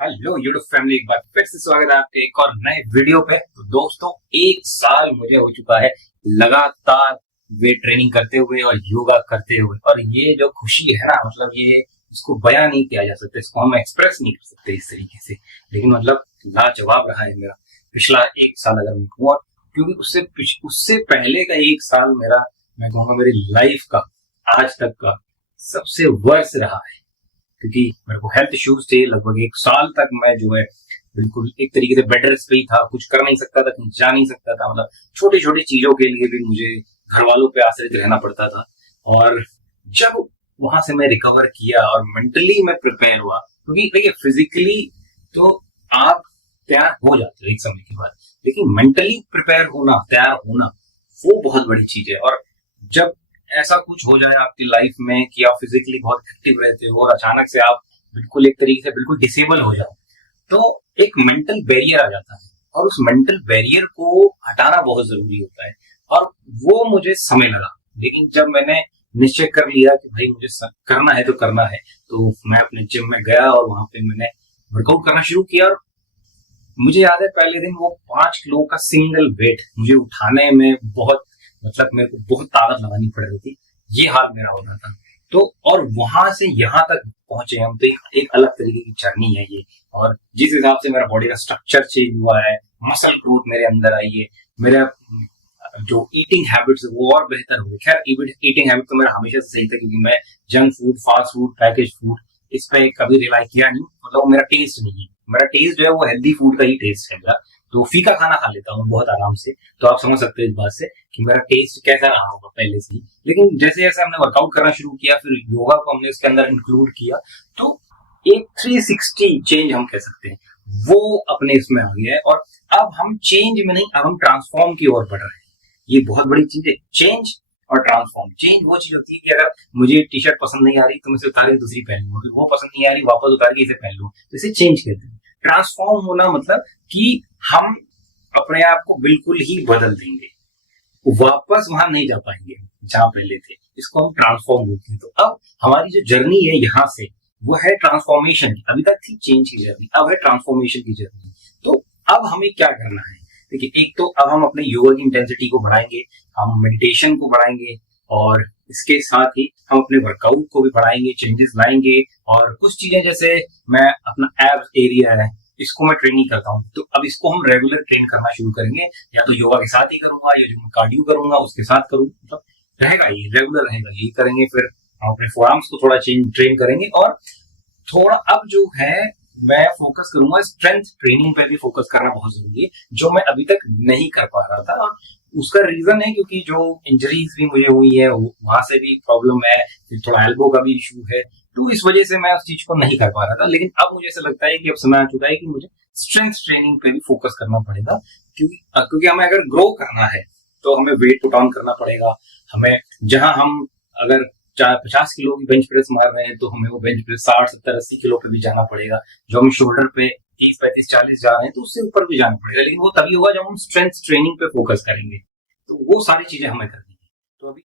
Hello YouTube family, एक बार फिर से स्वागत है आपके एक और नए वीडियो पे। तो दोस्तों, एक साल मुझे हो चुका है लगातार वेट ट्रेनिंग करते हुए और योगा करते हुए, और ये जो खुशी है ना, मतलब ये इसको बयां नहीं किया जा सकता, इसको हम एक्सप्रेस नहीं कर सकते इस तरीके से। लेकिन मतलब लाजवाब रहा है मेरा पिछला एक साल, अगर मैं कहूँ। और क्योंकि उससे पहले का एक साल मेरा, मैं कहूँगा मेरी लाइफ का आज तक का सबसे वर्स्ट रहा है। क्योंकि मेरे को हेल्थ इश्यूज थे, लगभग एक साल तक मैं जो है बिल्कुल एक तरीके से बेड रेस्ट पे ही था, कुछ कर नहीं सकता था, कहीं जा नहीं सकता था। मतलब छोटी छोटी चीजों के लिए भी मुझे घर वालों पे आश्रित रहना पड़ता था। और जब वहां से मैं रिकवर किया और मेंटली मैं प्रिपेयर हुआ, क्योंकि देखिए फिजिकली तो आप तैयार हो जाते हो एक समय के बाद, लेकिन मेंटली प्रिपेयर होना, तैयार होना, वो बहुत बड़ी चीज है। और जब ऐसा कुछ हो जाए आपकी लाइफ में कि आप फिजिकली बहुत एक्टिव रहते हो और अचानक से आप बिल्कुल एक तरीके से बिल्कुल डिसेबल हो जाओ, तो एक मेंटल बैरियर आ जाता है, और उस मेंटल बैरियर को हटाना बहुत जरूरी होता है। और वो मुझे समय लगा, लेकिन जब मैंने निश्चय कर लिया कि भाई मुझे करना है तो करना है, तो मैं अपने जिम में गया और वहां पे मैंने वर्कआउट करना शुरू किया। और मुझे याद है पहले दिन वो 5 किलो का सिंगल वेट मुझे उठाने में बहुत, मतलब मेरे को बहुत ताकत लगानी पड़ रही थी। ये हाल मेरा हो रहा था। तो और वहां से यहाँ तक पहुंचे हम, तो एक अलग तरीके की जर्नी है ये। और जिस हिसाब से मेरा बॉडी का स्ट्रक्चर चेंज हुआ है, मसल ग्रोथ मेरे अंदर आई है, मेरा जो ईटिंग हैबिट्स है वो और बेहतर हुए। खैर, ईटिंग हैबिट तो मेरा हमेशा से सही था, क्योंकि मैं junk food, fast food, package food इस पे कभी रिलाई किया नहीं। मतलब वो मेरा टेस्ट नहीं है, मेरा टेस्ट जो है वो हेल्दी फूड का ही टेस्ट है मेरा। तो फीका खाना खा लेता हूँ बहुत आराम से। तो आप समझ सकते हो इस बात से कि मेरा टेस्ट कैसा रहा होगा पहले से ही। लेकिन जैसे जैसे हमने वर्कआउट करना शुरू किया, फिर योगा को हमने इसके अंदर इंक्लूड किया, तो एक 360 चेंज हम कह सकते हैं, वो अपने इसमें आ गया है। और अब हम चेंज में नहीं, अब हम ट्रांसफॉर्म की ओर बढ़ रहे हैं। ये बहुत बड़ी चीज है, चेंज और ट्रांसफॉर्म। चेंज वो चीज होती है कि अगर मुझे टी शर्ट पसंद नहीं आ रही तो मैं इसे उतार के दूसरी पहन लूँ, वो पसंद नहीं आ रही वापस उतार के इसे पहन लूँ, तो इसे चेंज कहते हैं। ट्रांसफॉर्म होना मतलब कि हम अपने आप को बिल्कुल ही बदल देंगे, वापस वहां नहीं जा पाएंगे जहां पहले थे। इसको हम ट्रांसफॉर्म बोलते हैं। तो अब हमारी जो जर्नी है यहाँ से, वो है ट्रांसफॉर्मेशन की। अभी तक थी चेंज की जर्नी, अब है ट्रांसफॉर्मेशन की जर्नी। तो अब हमें क्या करना है? देखिए, एक तो अब हम अपने योगा की इंटेंसिटी को बढ़ाएंगे, हम मेडिटेशन को बढ़ाएंगे, और इसके साथ ही हम अपने वर्कआउट को भी बढ़ाएंगे, चेंजेस लाएंगे। और कुछ चीजें, जैसे मैं अपना एब्स एरिया है, इसको मैं ट्रेनिंग करता हूँ, तो अब इसको हम रेगुलर ट्रेन करना शुरू करेंगे। या तो योगा के साथ ही करूंगा, या जो मैं कार्डियो करूंगा उसके साथ करूँ, मतलब रहेगा, ये रेगुलर रहेगा, यही करेंगे। फिर हम अपने फोरआर्म्स को थोड़ा ट्रेन करेंगे। और थोड़ा अब जो है, मैं फोकस करूंगा स्ट्रेंथ ट्रेनिंग पे भी फोकस करना बहुत जरूरी है, जो मैं अभी तक नहीं कर पा रहा था। और उसका रीजन है क्योंकि जो इंजरीज भी मुझे हुई है, वहां से भी प्रॉब्लम है, फिर थोड़ा एल्बो का भी इशू है, तो इस वजह से मैं उस चीज को नहीं कर पा रहा था। लेकिन अब मुझे ऐसा लगता है कि अब समय आ चुका है कि मुझे स्ट्रेंथ ट्रेनिंग पे भी फोकस करना पड़ेगा। क्योंकि हमें अगर ग्रो करना है तो हमें वेट पुट ऑन करना पड़ेगा। हमें जहां हम अगर 50 किलो की बेंच प्रेस मार रहे हैं, तो हमें वो बेंच प्रेस 60, 70, 80 किलो पे भी जाना पड़ेगा। जो हम शोल्डर पे 30, 35, 40 जा रहे हैं, तो उससे ऊपर भी जाना पड़ेगा। लेकिन वो तभी होगा जब हम स्ट्रेंथ ट्रेनिंग पे फोकस करेंगे। तो वो सारी चीजें हमें करनी है। तो अभी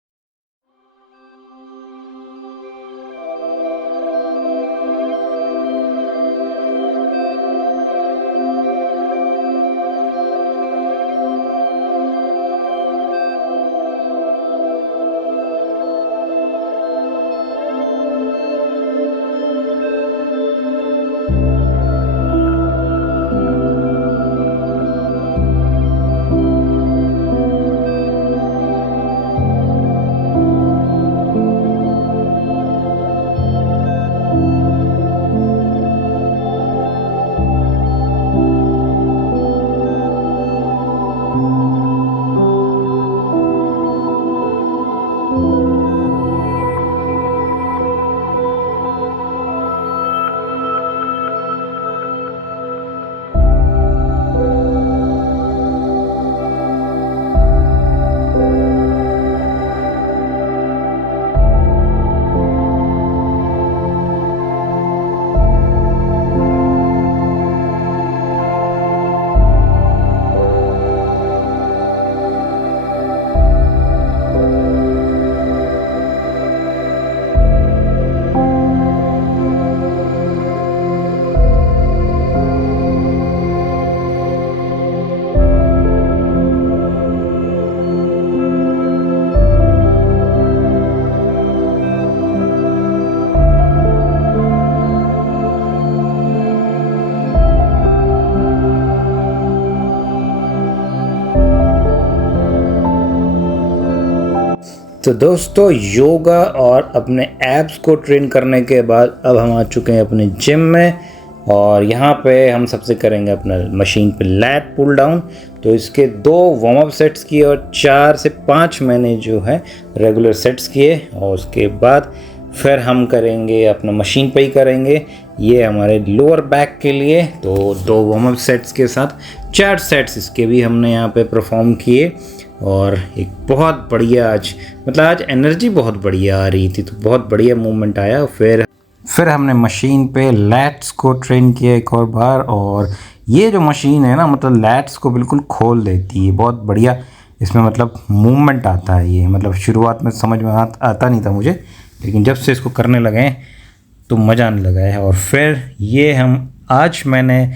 तो दोस्तों योगा और अपने एब्स को ट्रेन करने के बाद अब हम आ चुके हैं अपने जिम में और यहाँ पे हम सबसे करेंगे अपना मशीन पे लैट पुल डाउन। तो इसके 2 वार्म अप सेट्स किए और 4 से 5 मैंने जो है रेगुलर सेट्स किए और उसके बाद फिर हम करेंगे अपना मशीन पे ही करेंगे ये हमारे लोअर बैक के लिए। तो 2 वार्म अप सेट्स के साथ 4 सेट्स इसके भी हमने यहाँ पे परफॉर्म किए और एक बहुत बढ़िया आज एनर्जी बहुत बढ़िया आ रही थी, तो बहुत बढ़िया मूवमेंट आया। फिर हमने मशीन पे लैट्स को ट्रेन किया एक और बार और ये जो मशीन है ना मतलब लैट्स को बिल्कुल खोल देती है, बहुत बढ़िया इसमें मतलब मूवमेंट आता है। ये शुरुआत में समझ में आता नहीं था मुझे, लेकिन जब से इसको करने लगे तो मज़ा आने लगा है। और फिर ये आज मैंने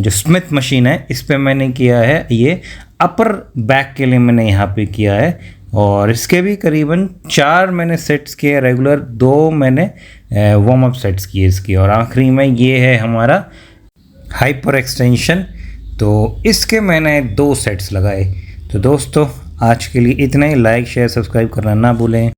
जो स्मिथ मशीन है इस पे मैंने किया है, ये अपर बैक के लिए मैंने यहाँ पे किया है और इसके भी करीबन 4 मैंने सेट्स किए रेगुलर, 2 मैंने वार्म अप सेट्स किए इसकी और आखिरी में ये है हमारा हाइपर एक्सटेंशन, तो इसके मैंने 2 सेट्स लगाए। तो दोस्तों आज के लिए इतना ही। लाइक शेयर सब्सक्राइब करना ना भूलें।